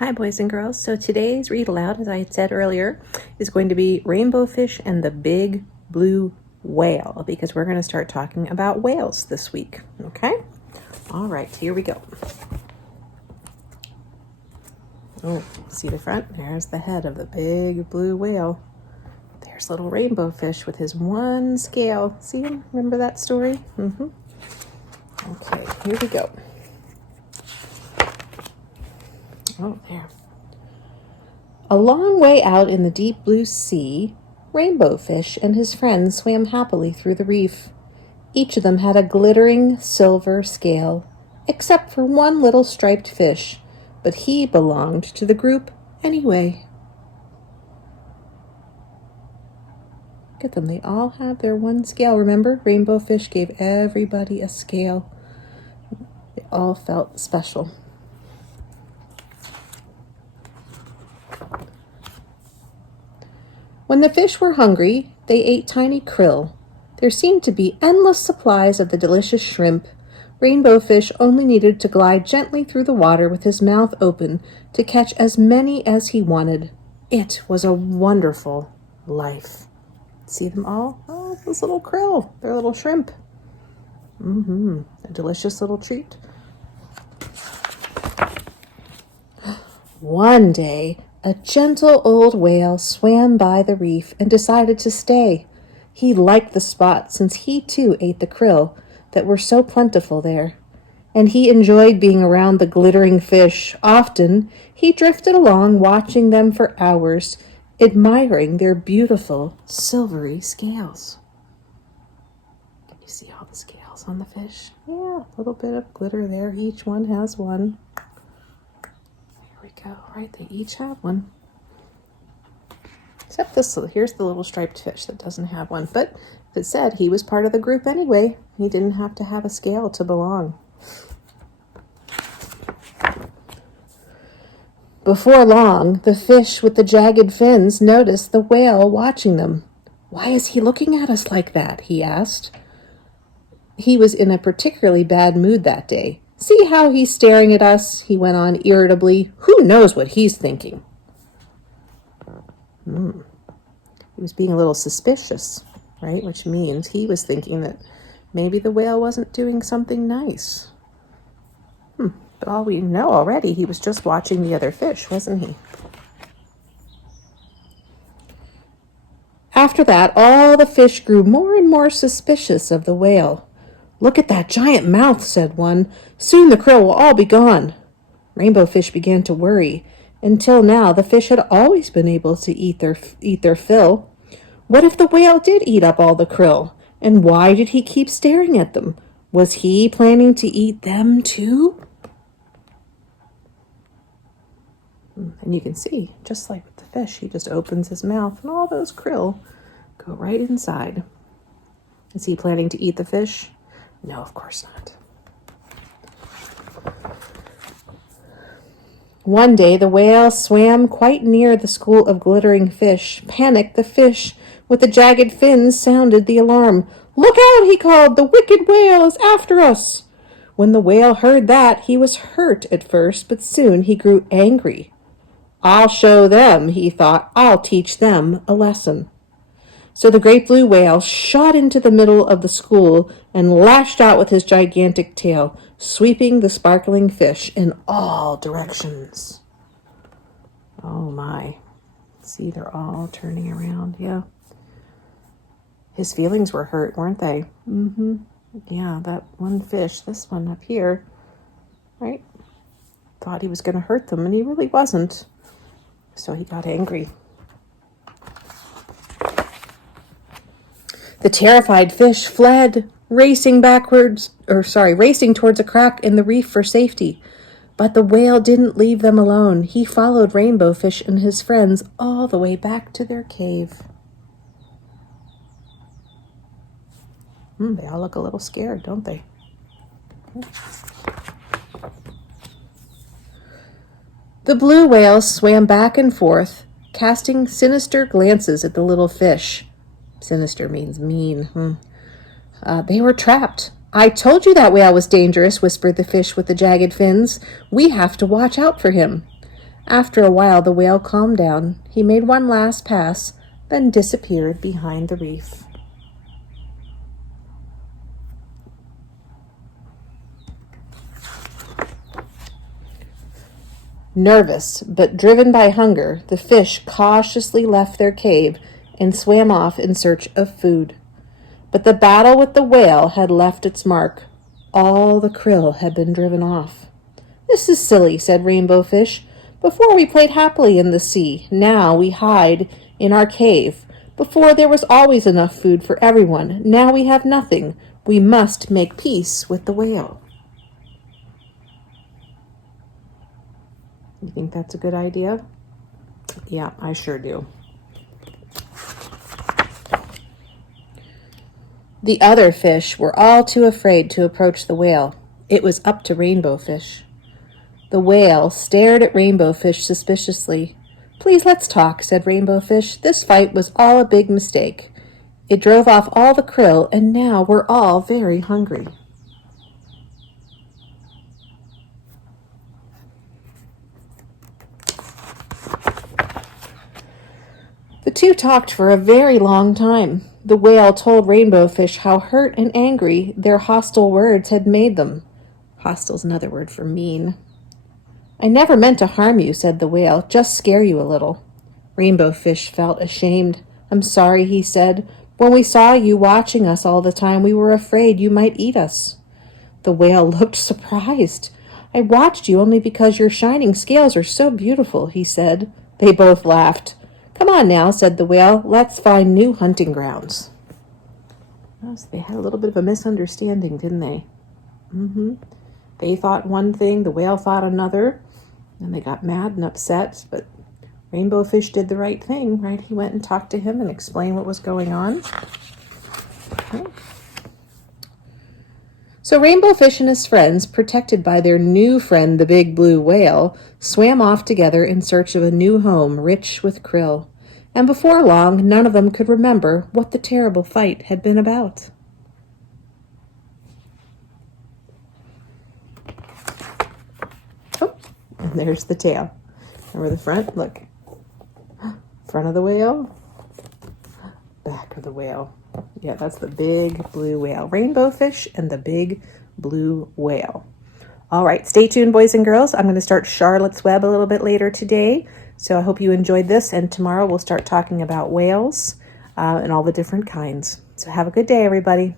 Hi boys and girls. So today's read aloud, as I had said earlier, is going to be Rainbow Fish and the Big Blue Whale, because we're going to start talking about whales this week. Okay? All right, here we go. Oh, see the front? There's the head of the big blue whale. There's little Rainbow Fish with his one scale. See him? Remember that story? Okay, here we go. Oh, there. A long way out in the deep blue sea, Rainbow Fish and his friends swam happily through the reef. Each of them had a glittering silver scale, except for one little striped fish, but he belonged to the group anyway. Look at them, they all have their one scale. Remember, Rainbow Fish gave everybody a scale. They all felt special. When the fish were hungry, they ate tiny krill. There seemed to be endless supplies of the delicious shrimp. Rainbow Fish only needed to glide gently through the water with his mouth open to catch as many as he wanted. It was a wonderful life. See them all? Oh, those little krill. They're little shrimp. A delicious little treat. One day, a gentle old whale swam by the reef and decided to stay. He liked the spot since he too ate the krill that were so plentiful there, and he enjoyed being around the glittering fish. Often he drifted along watching them for hours, admiring their beautiful silvery scales. Can you see all the scales on the fish? Yeah, a little bit of glitter there. Each one has one. Go, right? They each have one. Except this, here's the little striped fish that doesn't have one. But it said he was part of the group anyway. He didn't have to have a scale to belong. Before long, the fish with the jagged fins noticed the whale watching them. "Why is he looking at us like that?" he asked. He was in a particularly bad mood that day. "See how he's staring at us," he went on irritably. "Who knows what he's thinking?" He was being a little suspicious, right? Which means he was thinking that maybe the whale wasn't doing something nice. But all we know already, he was just watching the other fish, wasn't he? After that, all the fish grew more and more suspicious of the whale. "Look at that giant mouth," said one. "Soon the krill will all be gone." Rainbow Fish began to worry. Until now, the fish had always been able to eat their fill. What if the whale did eat up all the krill? And why did he keep staring at them? Was he planning to eat them too? And you can see, just like with the fish, he just opens his mouth and all those krill go right inside. Is he planning to eat the fish? No, of course not. One day, the whale swam quite near the school of glittering fish. Panicked, the fish with the jagged fins sounded the alarm. "Look out," he called. "The wicked whale is after us." When the whale heard that, he was hurt at first, but soon he grew angry. "I'll show them," he thought. "I'll teach them a lesson." So the great blue whale shot into the middle of the school and lashed out with his gigantic tail, sweeping the sparkling fish in all directions. Oh my. See, they're all turning around. Yeah. His feelings were hurt, weren't they? Yeah, that one fish, this one up here, right? Thought he was going to hurt them, and he really wasn't. So he got angry. The terrified fish fled, racing towards a crack in the reef for safety. But the whale didn't leave them alone. He followed Rainbow Fish and his friends all the way back to their cave. They all look a little scared, don't they? The blue whale swam back and forth, casting sinister glances at the little fish. Sinister means mean. They were trapped. "I told you that whale was dangerous," whispered the fish with the jagged fins. "We have to watch out for him." After a while, the whale calmed down. He made one last pass, then disappeared behind the reef. Nervous, but driven by hunger, the fish cautiously left their cave and swam off in search of food. But the battle with the whale had left its mark. All the krill had been driven off. "This is silly," said Rainbow Fish. "Before we played happily in the sea. Now we hide in our cave. Before there was always enough food for everyone. Now we have nothing. We must make peace with the whale." You think that's a good idea? Yeah, I sure do. The other fish were all too afraid to approach the whale. It was up to Rainbow Fish. The whale stared at Rainbow Fish suspiciously. "Please, let's talk," said Rainbow Fish. "This fight was all a big mistake. It drove off all the krill, and now we're all very hungry." The two talked for a very long time. The whale told Rainbow Fish how hurt and angry their hostile words had made them. Hostile's another word for mean. "I never meant to harm you," said the whale, "just scare you a little." Rainbow Fish felt ashamed. "I'm sorry," he said. "When we saw you watching us all the time, we were afraid you might eat us." The whale looked surprised. "I watched you only because your shining scales are so beautiful," he said. They both laughed. "Come on now," said the whale. "Let's find new hunting grounds." Oh, so they had a little bit of a misunderstanding, didn't they? They thought one thing, the whale thought another, and they got mad and upset, but Rainbow Fish did the right thing, right? He went and talked to him and explained what was going on. Okay. So Rainbow Fish and his friends, protected by their new friend, the big blue whale, swam off together in search of a new home rich with krill. And before long, none of them could remember what the terrible fight had been about. Oh, and there's the tail. Remember the front? Look. Front of the whale, back of the whale. Yeah, that's the big blue whale. Rainbow Fish and the big blue whale. All right, stay tuned, boys and girls. I'm going to start Charlotte's Web a little bit later today. So I hope you enjoyed this. And tomorrow we'll start talking about whales and all the different kinds. So have a good day, everybody.